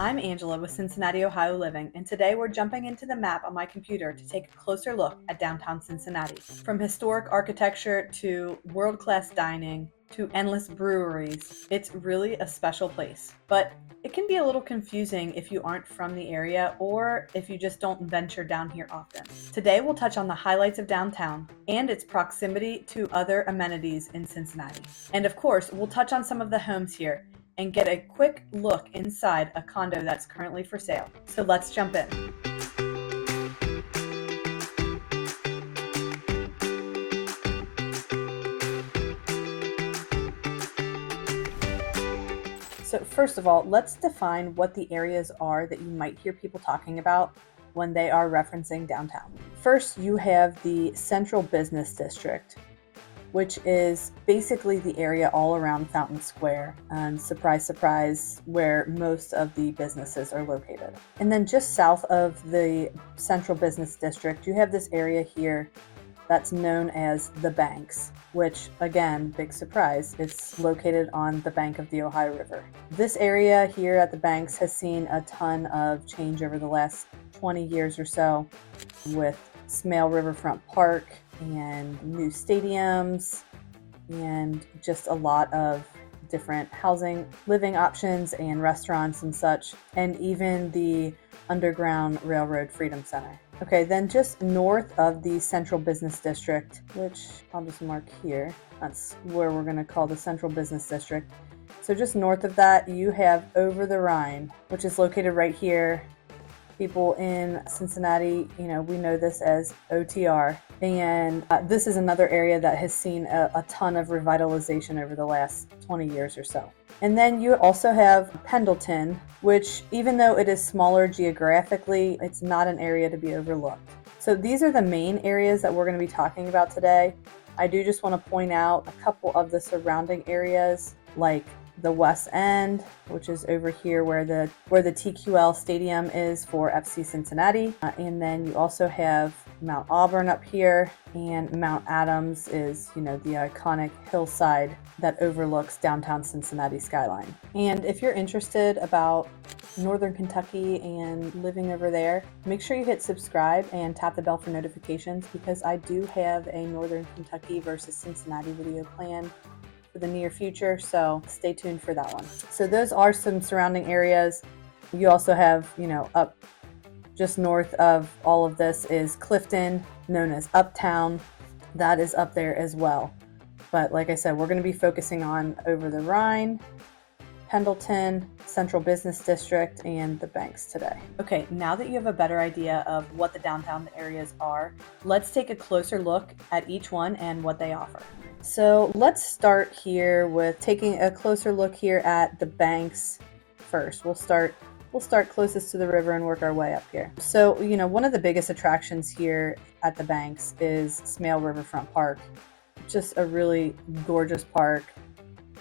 I'm Angela with Cincinnati Ohio Living, and today we're jumping into the map on my computer to take a closer look at downtown Cincinnati. From historic architecture to world-class dining to endless breweries, it's really a special place. But it can be a little confusing if you aren't from the area or if you just don't venture down here often. Today we'll touch on the highlights of downtown and its proximity to other amenities in Cincinnati. And of course, we'll touch on some of the homes here and get a quick look inside a condo that's currently for sale. So let's jump in. So first of all, let's define what the areas are that you might hear people talking about when they are referencing downtown. First, you have the Central Business District, which is basically the area all around Fountain Square, and surprise, surprise, where most of the businesses are located. And then just south of the Central Business District, you have this area here that's known as the Banks, which again, big surprise, it's located on the bank of the Ohio River. This area here at the Banks has seen a ton of change over the last 20 years or so, with Smale Riverfront Park and new stadiums and just a lot of different housing, living options and restaurants and such, and even the Underground Railroad Freedom Center. Okay, then just north of the Central Business District, which I'll just mark here, that's where we're going to call the Central Business District. So just north of that, you have Over-the-Rhine, which is located right here. People in Cincinnati, we know this as OTR. And this is another area that has seen a ton of revitalization over the last 20 years or so. And then you also have Pendleton, which even though it is smaller geographically, it's not an area to be overlooked. So these are the main areas that we're going to be talking about today. I do just want to point out a couple of the surrounding areas, like the West End, which is over here where the TQL Stadium is for FC Cincinnati. And then you also have Mount Auburn up here, and Mount Adams is, the iconic hillside that overlooks downtown Cincinnati skyline. And if you're interested about Northern Kentucky and living over there, make sure you hit subscribe and tap the bell for notifications, because I do have a Northern Kentucky versus Cincinnati video planned for the near future, so stay tuned for that one. So those are some surrounding areas. You also have, up just north of all of this is Clifton, known as Uptown. That is up there as well. But like I said, we're going to be focusing on Over-the-Rhine, Pendleton, Central Business District, and the Banks today. Okay, now that you have a better idea of what the downtown areas are, let's take a closer look at each one and what they offer. So let's start here with taking a closer look here at the Banks first. We'll start closest to the river and work our way up here. So, one of the biggest attractions here at the Banks is Smale Riverfront Park. Just a really gorgeous park.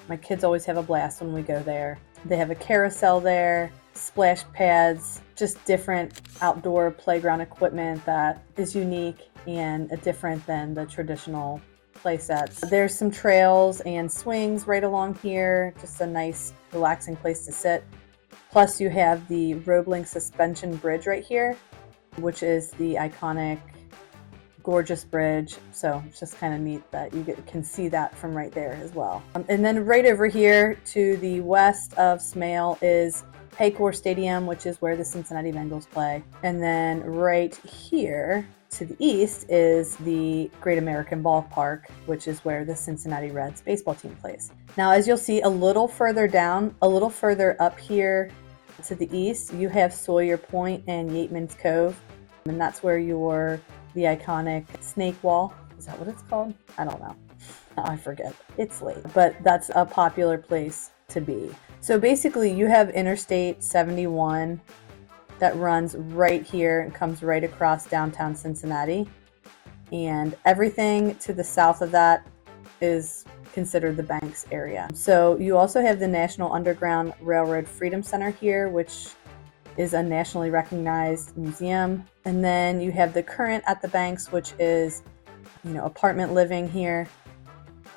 My kids always have a blast when we go there. They have a carousel there, splash pads, just different outdoor playground equipment that is unique and different than the traditional play sets. There's some trails and swings right along here, just a nice relaxing place to sit. Plus you have the Roebling suspension bridge right here, which is the iconic gorgeous bridge, so it's just kind of neat that you can see that from right there as well. And then right over here to the west of Smale is Paycor Stadium, which is where the Cincinnati Bengals play. And then right here to the east is the Great American Ballpark, which is where the Cincinnati Reds baseball team plays. Now, as you'll see a little further down, a little further up here to the east, you have Sawyer Point and Yateman's Cove, and that's where the iconic snake wall. Is that what it's called? I don't know. I forget. It's late, but that's a popular place to be. So basically you have Interstate 71 that runs right here and comes right across downtown Cincinnati. And everything to the south of that is considered the Banks area. So you also have the National Underground Railroad Freedom Center here, which is a nationally recognized museum. And then you have the Current at the Banks, which is, apartment living here.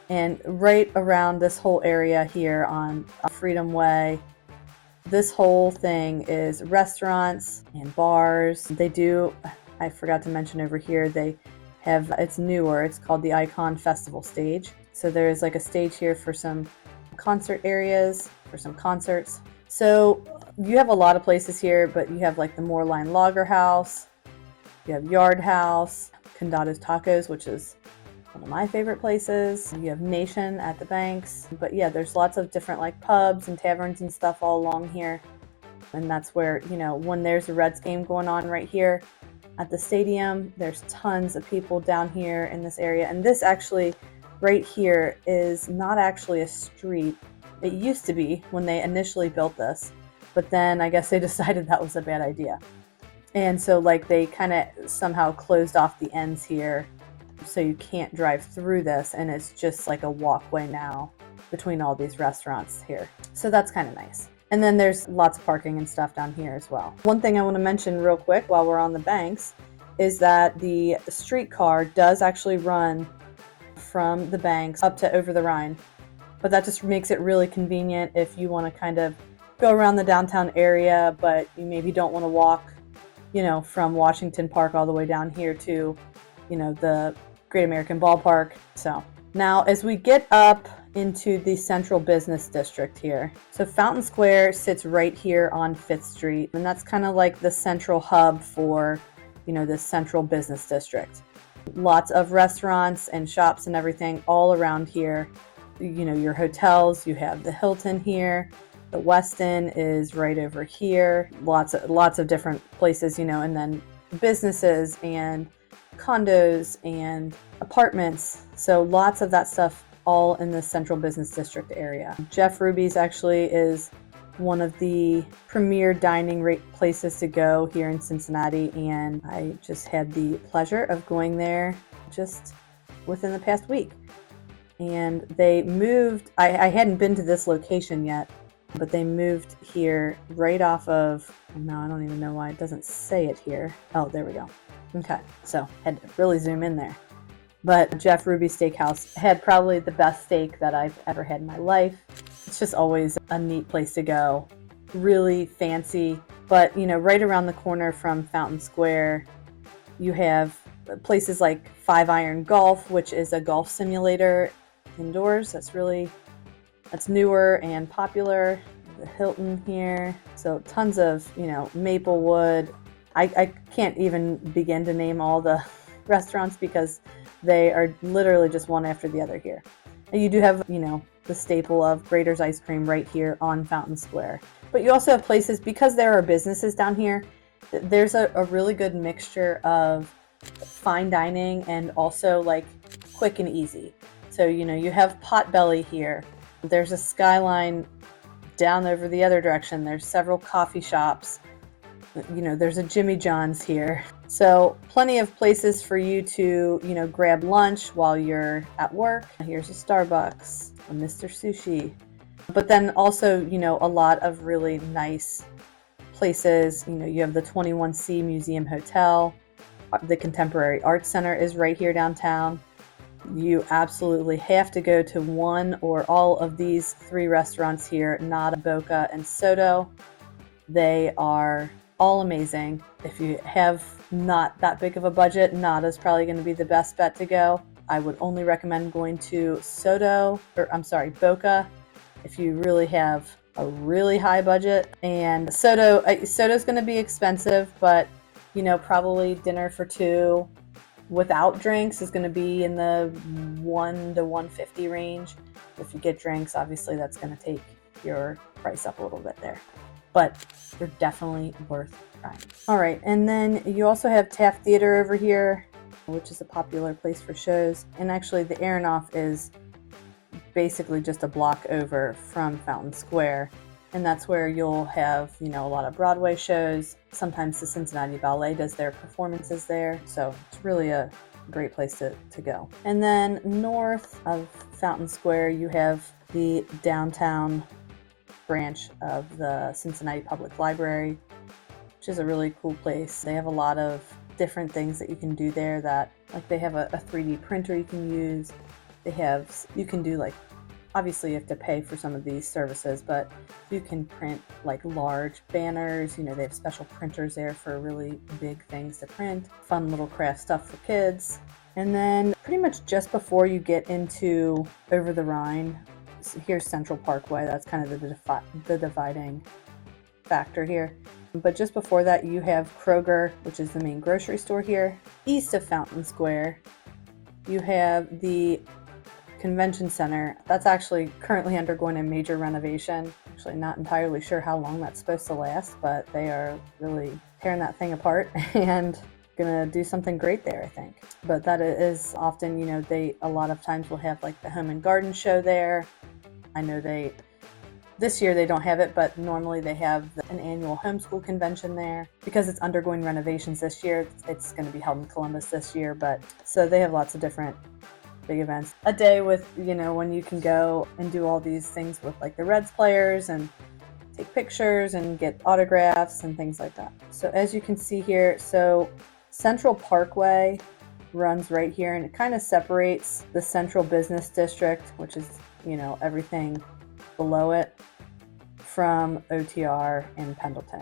And right around this whole area here on Freedom Way This whole thing is restaurants and bars. I forgot to mention over here, it's newer, it's called the Icon Festival stage. So there's like a stage here for some concert areas, for some concerts. So you have a lot of places here, but you have like the Moorline Lager House, you have Yard House, Condado's Tacos, which is one of my favorite places. You have Nation at the banks. But yeah, there's lots of different like pubs and taverns and stuff all along here. And that's where, when there's a Reds game going on right here at the stadium, there's tons of people down here in this area. And this actually, right here, is not actually a street. It used to be when they initially built this, but then I guess they decided that was a bad idea. And so like they kind of somehow closed off the ends here, so you can't drive through this, and it's just like a walkway now between all these restaurants here. So that's kind of nice. And then there's lots of parking and stuff down here as well. One thing I want to mention real quick while we're on the banks is that the streetcar does actually run from the banks up to Over-the-Rhine, but that just makes it really convenient if you want to kind of go around the downtown area, but you maybe don't want to walk, from Washington Park all the way down here to, the Great American Ballpark. So now as we get up into the central business district here, so Fountain Square sits right here on 5th Street, and that's kind of like the central hub for, this central business district. Lots of restaurants and shops and everything all around here. Your hotels, you have the Hilton here, the Westin is right over here. Lots of different places, and then businesses and condos and apartments. So lots of that stuff all in the central business district area. Jeff Ruby's actually is one of the premier dining places to go here in Cincinnati, and I just had the pleasure of going there just within the past week. And they moved, I hadn't been to this location yet, but they moved here right off of, no, I don't even know why it doesn't say it here. Oh, there we go. Okay, so had to really zoom in there. But Jeff Ruby Steakhouse had probably the best steak that I've ever had in my life. It's just always a neat place to go. Really fancy, but right around the corner from Fountain Square, you have places like Five Iron Golf, which is a golf simulator indoors. That's newer and popular. The Hilton here. So tons of, Maplewood. I can't even begin to name all the restaurants because they are literally just one after the other here. And you do have, the staple of Grater's Ice Cream right here on Fountain Square. But you also have places, because there are businesses down here, there's a really good mixture of fine dining and also like quick and easy. So, you have Potbelly here. There's a Skyline down over the other direction. There's several coffee shops. There's a Jimmy John's here. So plenty of places for you to, grab lunch while you're at work. Here's a Starbucks, a Mr. Sushi. But then also, a lot of really nice places. You have the 21C Museum Hotel. The Contemporary Arts Center is right here downtown. You absolutely have to go to one or all of these 3 restaurants here, Nada, Boca, and Soto. They are all amazing. If you have not that big of a budget, Nada's probably going to be the best bet to go. I would only recommend going to Boca if you really have a really high budget. And Soto's going to be expensive, but probably dinner for 2 without drinks is going to be in the $1 to $150 range. If you get drinks, obviously that's going to take your price up a little bit there, but they're definitely worth trying. All right, and then you also have Taft Theater over here, which is a popular place for shows. And actually the Aronoff is basically just a block over from Fountain Square. And that's where you'll have, a lot of Broadway shows. Sometimes the Cincinnati Ballet does their performances there. So it's really a great place to go. And then north of Fountain Square, you have the downtown branch of the Cincinnati Public Library, which is a really cool place. They have a lot of different things that you can do there they have a 3D printer you can use. You can do like Obviously you have to pay for some of these services, but you can print like large banners. You know, they have special printers there for really big things to print, fun little craft stuff for kids. And then pretty much just before you get into Over-the-Rhine, here's Central Parkway. That's kind of the dividing factor here. But just before that, you have Kroger, which is the main grocery store here. East of Fountain Square, you have the Convention Center. That's actually currently undergoing a major renovation. Actually not entirely sure how long that's supposed to last, but they are really tearing that thing apart and gonna do something great there, I think. But that is often, you know, they a lot of times will have like the home and garden show there. I know this year they don't have it, but normally they have an annual homeschool convention there. Because it's undergoing renovations this year, it's going to be held in Columbus this year, but so they have lots of different big events. A day with, you know, when you can go and do all these things with like the Reds players and take pictures and get autographs and things like that. So as you can see here, so Central Parkway runs right here, and it kind of separates the Central Business District, which is, you know, everything below it, from OTR and Pendleton.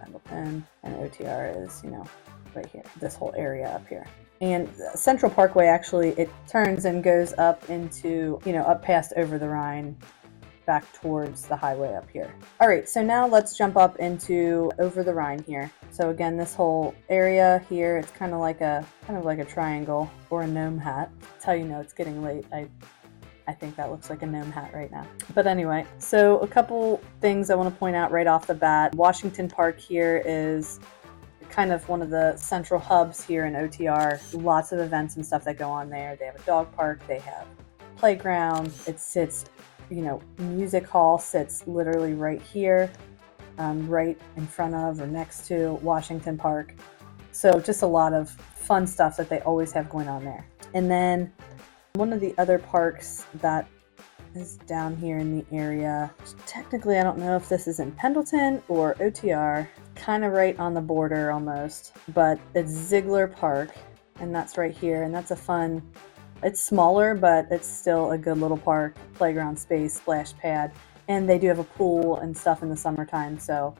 Pendleton and OTR is, you know, right here, this whole area up here. And Central Parkway, actually, it turns and goes up into, you know, up past Over-the-Rhine, back towards the highway up here. All right, so now let's jump up into Over-the-Rhine here. So again, this whole area here, it's kind of like a triangle or a gnome hat. That's how you know it's getting late. I think that looks like a gnome hat right now. But anyway, so a couple things I want to point out right off the bat. Washington Park here is kind of one of the central hubs here in OTR. Lots of events and stuff that go on there. They have a dog park, they have playground. It sits, you know, music hall sits literally right here, right in front of or next to Washington Park. So just a lot of fun stuff that they always have going on there. And then one of the other parks that is down here in the area, technically I don't know if this is in Pendleton or OTR, kind of right on the border almost, but it's Ziegler Park, and that's right here, and that's a fun, it's smaller, but it's still a good little park, playground space, splash pad, and they do have a pool and stuff in the summertime, so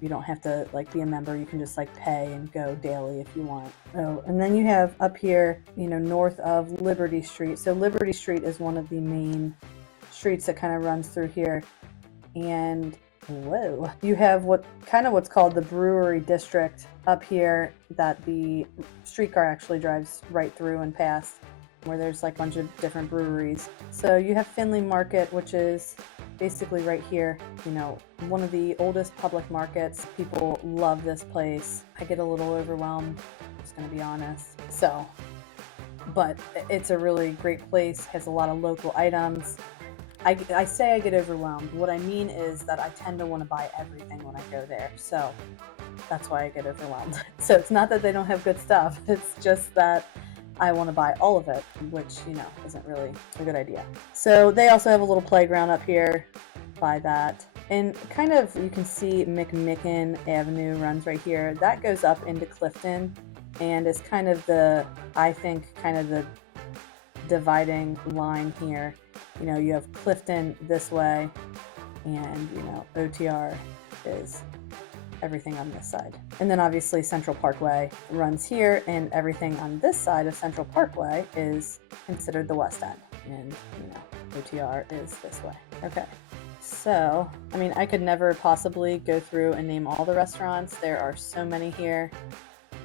you don't have to like be a member. You can just like pay and go daily if you want. Oh, and then you have up here, you know, north of Liberty Street. So Liberty Street is one of the main streets that kind of runs through here. And whoa, you have what's called the Brewery District up here that the streetcar actually drives right through and past, where there's like a bunch of different breweries. So you have Findlay Market, which is basically right here, you know, one of the oldest public markets. People love this place. I get a little overwhelmed, I'm just gonna be honest. So, but it's a really great place, has a lot of local items. I say I get overwhelmed. What I mean is that I tend to want to buy everything when I go there. So that's why I get overwhelmed. So it's not that they don't have good stuff. It's just that I want to buy all of it, which, you know, isn't really a good idea. So they also have a little playground up here by that. And kind of, you can see McMicken Avenue runs right here. That goes up into Clifton and is kind of the dividing line here. You know, you have Clifton this way, and, you know, OTR is everything on this side. And then obviously Central Parkway runs here, and everything on this side of Central Parkway is considered the West End. And, you know, OTR is this way. Okay. So, I mean, I could never possibly go through and name all the restaurants. There are so many here.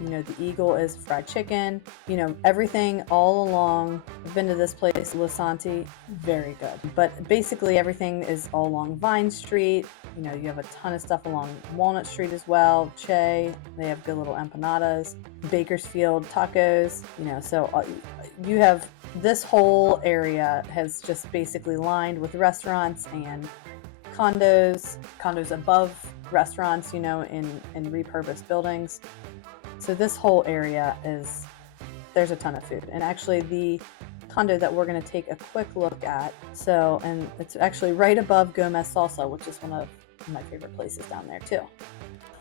You know, the Eagle is fried chicken, you know, everything all along. I've been to this place, Lisanti, very good. But basically everything is all along Vine Street. You know, you have a ton of stuff along Walnut Street as well. Che, they have good little empanadas. Bakersfield tacos, you know, so you have this whole area has just basically lined with restaurants and condos above restaurants, you know, in repurposed buildings. So this whole area there's a ton of food. And actually the condo that we're going to take a quick look at, and it's actually right above Gomez Salsa, which is one of my favorite places down there too.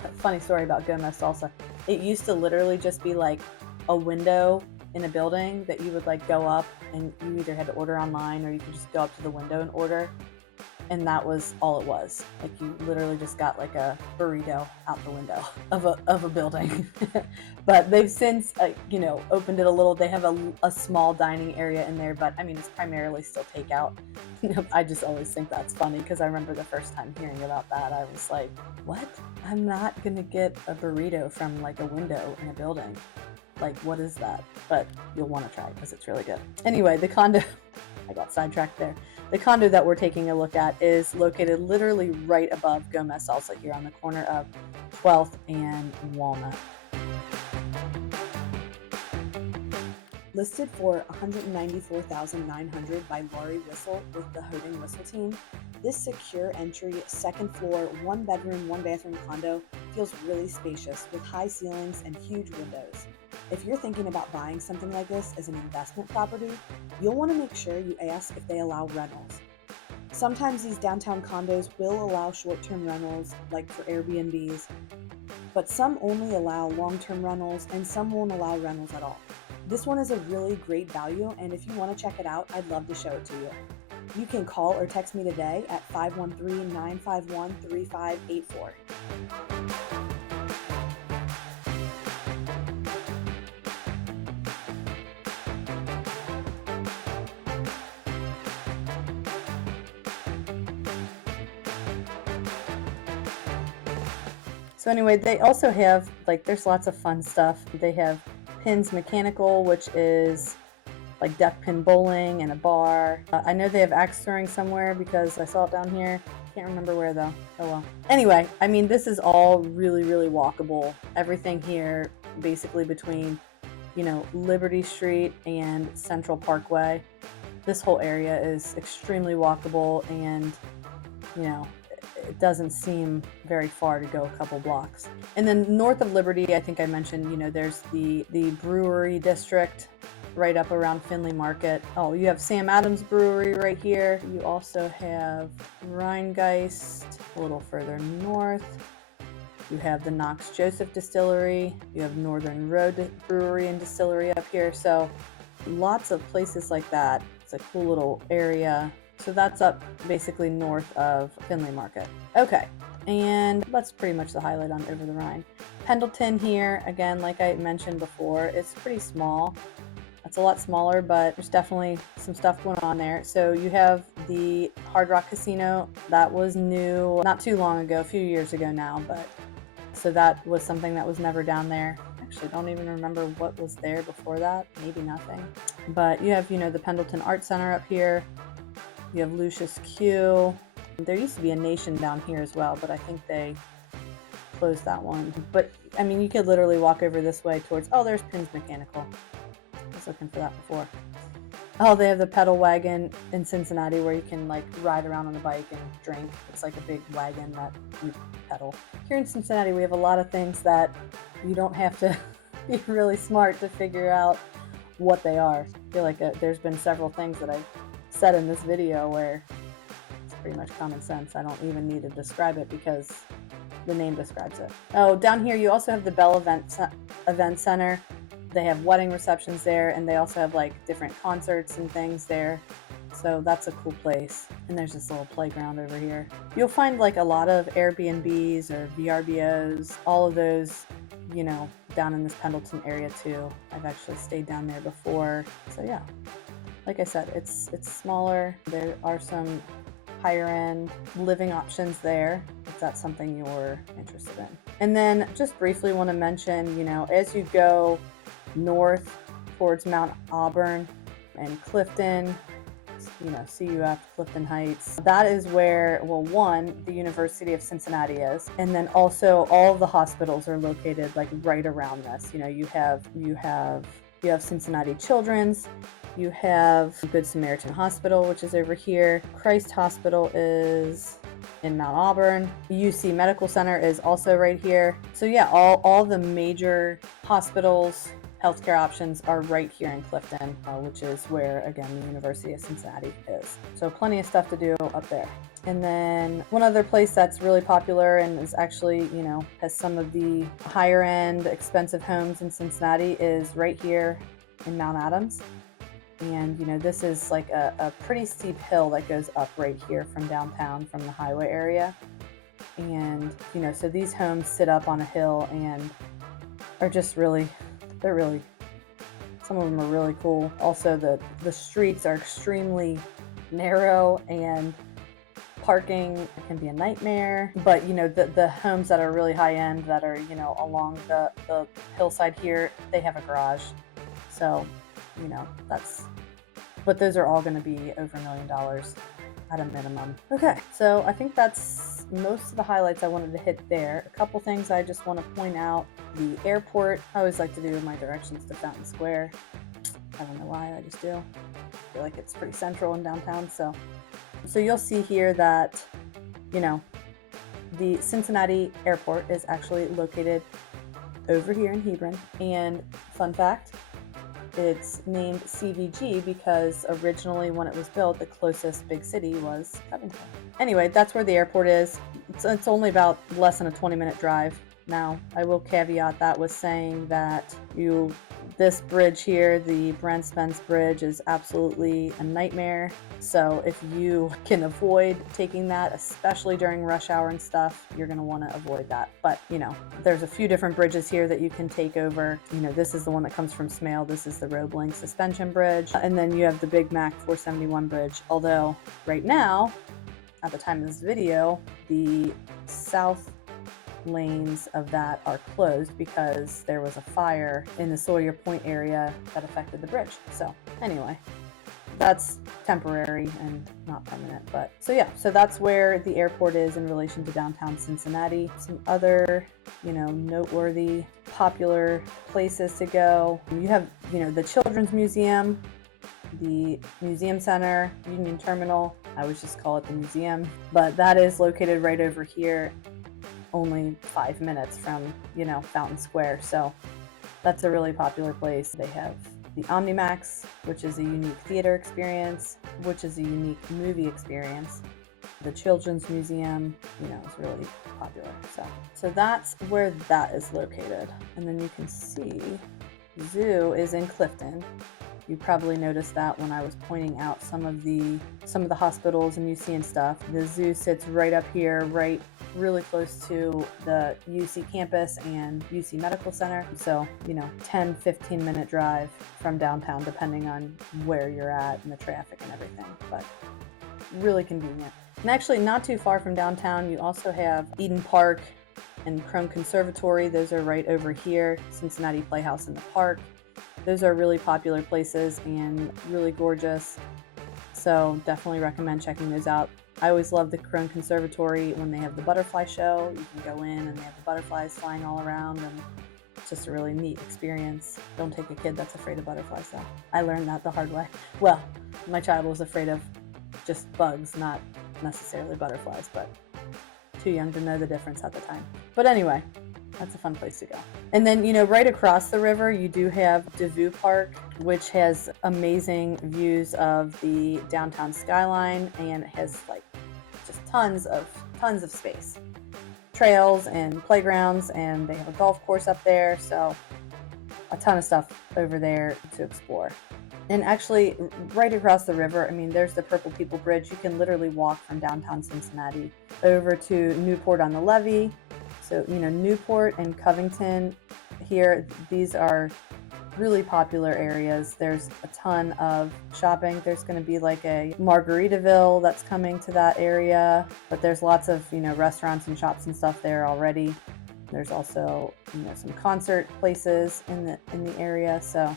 A funny story about Gomez Salsa. It used to literally just be like a window in a building that you would like go up and you either had to order online or you could just go up to the window and order. And that was all it was. Like you literally just got like a burrito out the window of a building. But they've since, opened it a little. They have a small dining area in there, but I mean, it's primarily still takeout. I just always think that's funny because I remember the first time hearing about that, I was like, what? I'm not going to get a burrito from like a window in a building. Like, what is that? But you'll want to try it because it's really good. Anyway, the condo, I got sidetracked there. The condo that we're taking a look at is located literally right above Gomez Salsa here on the corner of 12th and Walnut. Listed for $194,900 by Laurie Whistle with the Holding Whistle team, this secure entry, second floor, 1-bedroom, 1-bathroom condo feels really spacious with high ceilings and huge windows. If you're thinking about buying something like this as an investment property, you'll want to make sure you ask if they allow rentals. Sometimes these downtown condos will allow short-term rentals, like for Airbnbs, but some only allow long-term rentals and some won't allow rentals at all. This one is a really great value, and if you want to check it out, I'd love to show it to you. You can call or text me today at 513-951-3584. So anyway, they also have, there's lots of fun stuff. They have Pins Mechanical, which is like deck pin bowling and a bar. I know they have axe throwing somewhere because I saw it down here. Can't remember where though. Oh well. Anyway, I mean, this is all really, really walkable. Everything here basically between, Liberty Street and Central Parkway. This whole area is extremely walkable and, it doesn't seem very far to go a couple blocks. And then north of Liberty, I think I mentioned, there's the brewery district right up around Findlay Market. Oh, you have Sam Adams Brewery right here. You also have Rheingeist a little further north. You have the Knox Joseph Distillery. You have Northern Road Brewery and Distillery up here. So lots of places like that. It's a cool little area. So that's up basically north of Findlay Market. Okay, and that's pretty much the highlight on Over-the-Rhine. Pendleton here, again, like I mentioned before, it's pretty small. It's a lot smaller, but there's definitely some stuff going on there. So you have the Hard Rock Casino. That was new not too long ago, a few years ago now, but so that was something that was never down there. Actually, don't even remember what was there before that. Maybe nothing. But you have, the Pendleton Art Center up here. You have Lucius Q. There used to be a Nation down here as well, but I think they closed that one. But, I mean, you could literally walk over this way towards, there's Pins Mechanical. I was looking for that before. Oh, they have the pedal wagon in Cincinnati where you can, ride around on the bike and drink. It's like a big wagon that you pedal. Here in Cincinnati, we have a lot of things that you don't have to be really smart to figure out what they are. I feel like there's been several things that I've said in this video where it's pretty much common sense. I don't even need to describe it because the name describes it. Oh, down here you also have the Bell Event Center. They have wedding receptions there, and they also have different concerts and things there. So that's a cool place. And there's this little playground over here. You'll find a lot of Airbnbs or VRBOs, all of those, down in this Pendleton area too. I've actually stayed down there before. So yeah. Like I said, it's smaller. There are some higher end living options there if that's something you're interested in. And then just briefly want to mention, as you go north towards Mount Auburn and Clifton, CUF, Clifton Heights, that is where, one, the University of Cincinnati is, and then also all of the hospitals are located right around this. You have Cincinnati Children's. You have Good Samaritan Hospital, which is over here. Christ Hospital is in Mount Auburn. UC Medical Center is also right here. So yeah, all the major hospitals, healthcare options are right here in Clifton, which is where, again, the University of Cincinnati is. So plenty of stuff to do up there. And then one other place that's really popular and is actually, has some of the higher end expensive homes in Cincinnati is right here in Mount Adams. And, this is like a pretty steep hill that goes up right here from downtown, from the highway area. And, so these homes sit up on a hill and are just they're really, some of them are really cool. Also, the streets are extremely narrow and parking can be a nightmare. But, the homes that are really high end that are, along the hillside here, they have a garage. So, but those are all going to be over $1 million at a minimum. Okay, so I think that's most of the highlights I wanted to hit there. A couple things I just want to point out. The airport, I always like to do my directions to Fountain Square. I don't know why, I just do. I feel like it's pretty central in downtown. So you'll see here that, the Cincinnati airport is actually located over here in Hebron. And fun fact, it's named CVG because originally when it was built, the closest big city was Covington. Anyway, that's where the airport is. It's only about less than a 20-minute drive. Now, I will caveat that with saying that this bridge here, the Brent Spence Bridge, is absolutely a nightmare. So if you can avoid taking that, especially during rush hour and stuff, you're going to want to avoid that. But, there's a few different bridges here that you can take over. This is the one that comes from Smale. This is the Roebling Suspension Bridge. And then you have the Big Mac 471 Bridge. Although right now, at the time of this video, the south lanes of that are closed because there was a fire in the Sawyer Point area that affected the bridge. So anyway, that's temporary and not permanent. But so that's where the airport is in relation to downtown Cincinnati. Some other, noteworthy, popular places to go. You have, the Children's Museum, the Museum Center, Union Terminal. I would just call it the museum, but that is located right over here, only 5 minutes from, Fountain Square. So that's a really popular place. They have the OmniMax, which is a unique theater experience, which is a unique movie experience. The Children's Museum, is really popular. So that's where that is located. And then you can see the zoo is in Clifton. You probably noticed that when I was pointing out some of the hospitals and UC and stuff. The zoo sits right up here, really close to the UC campus and UC Medical Center. So, 10-15 minute drive from downtown, depending on where you're at and the traffic and everything, but really convenient. And actually not too far from downtown, you also have Eden Park and Crone Conservatory. Those are right over here. Cincinnati Playhouse in the Park. Those are really popular places and really gorgeous. So definitely recommend checking those out. I always love the Crone Conservatory when they have the butterfly show. You can go in and they have the butterflies flying all around, and it's just a really neat experience. Don't take a kid that's afraid of butterflies though. I learned that the hard way. Well, my child was afraid of just bugs, not necessarily butterflies, but too young to know the difference at the time. But anyway, that's a fun place to go. And then, right across the river, you do have DeVue Park, which has amazing views of the downtown skyline, and it has just tons of space. Trails and playgrounds, and they have a golf course up there, so a ton of stuff over there to explore. And actually, right across the river, there's the Purple People Bridge. You can literally walk from downtown Cincinnati over to Newport on the Levee. So, Newport and Covington here, these are really popular areas. There's a ton of shopping. There's going to be like a Margaritaville that's coming to that area, but there's lots of, restaurants and shops and stuff there already. There's also, some concert places in the area. So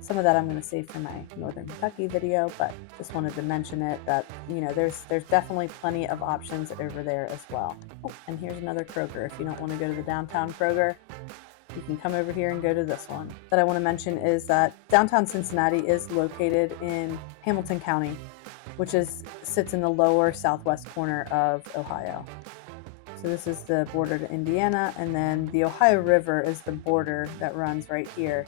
some of that I'm going to save for my Northern Kentucky video, but just wanted to mention it that, there's definitely plenty of options over there as well. Oh, and here's another Kroger. If you don't want to go to the downtown Kroger, you can come over here and go to this one. That I want to mention is that downtown Cincinnati is located in Hamilton County, which sits in the lower southwest corner of Ohio. So this is the border to Indiana, and then the Ohio River is the border that runs right here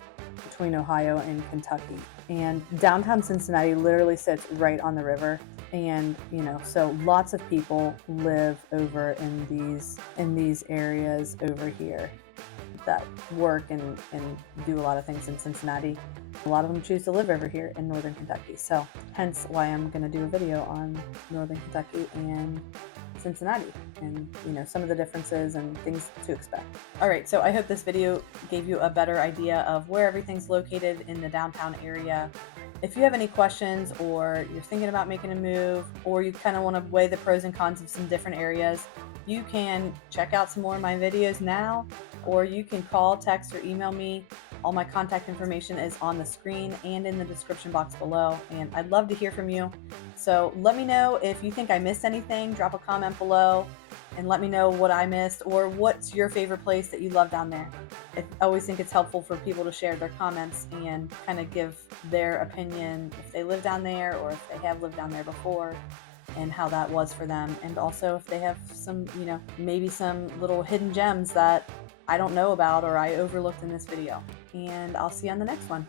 between Ohio and Kentucky. And downtown Cincinnati literally sits right on the river. And, so lots of people live over in these areas over here that work and do a lot of things in Cincinnati. A lot of them choose to live over here in northern Kentucky, so hence why I'm going to do a video on northern Kentucky and Cincinnati and some of the differences and things to expect. All right, so I hope this video gave you a better idea of where everything's located in the downtown area. If you have any questions, or you're thinking about making a move, or you kind of want to weigh the pros and cons of some different areas, you can check out some more of my videos now, or you can call, text, or email me. All my contact information is on the screen and in the description box below, and I'd love to hear from you. So let me know if you think I missed anything. Drop a comment below and let me know what I missed, or what's your favorite place that you love down there. I always think it's helpful for people to share their comments and kind of give their opinion if they live down there, or if they have lived down there before, and how that was for them. And also if they have some, maybe some little hidden gems that I don't know about or I overlooked in this video. And I'll see you on the next one.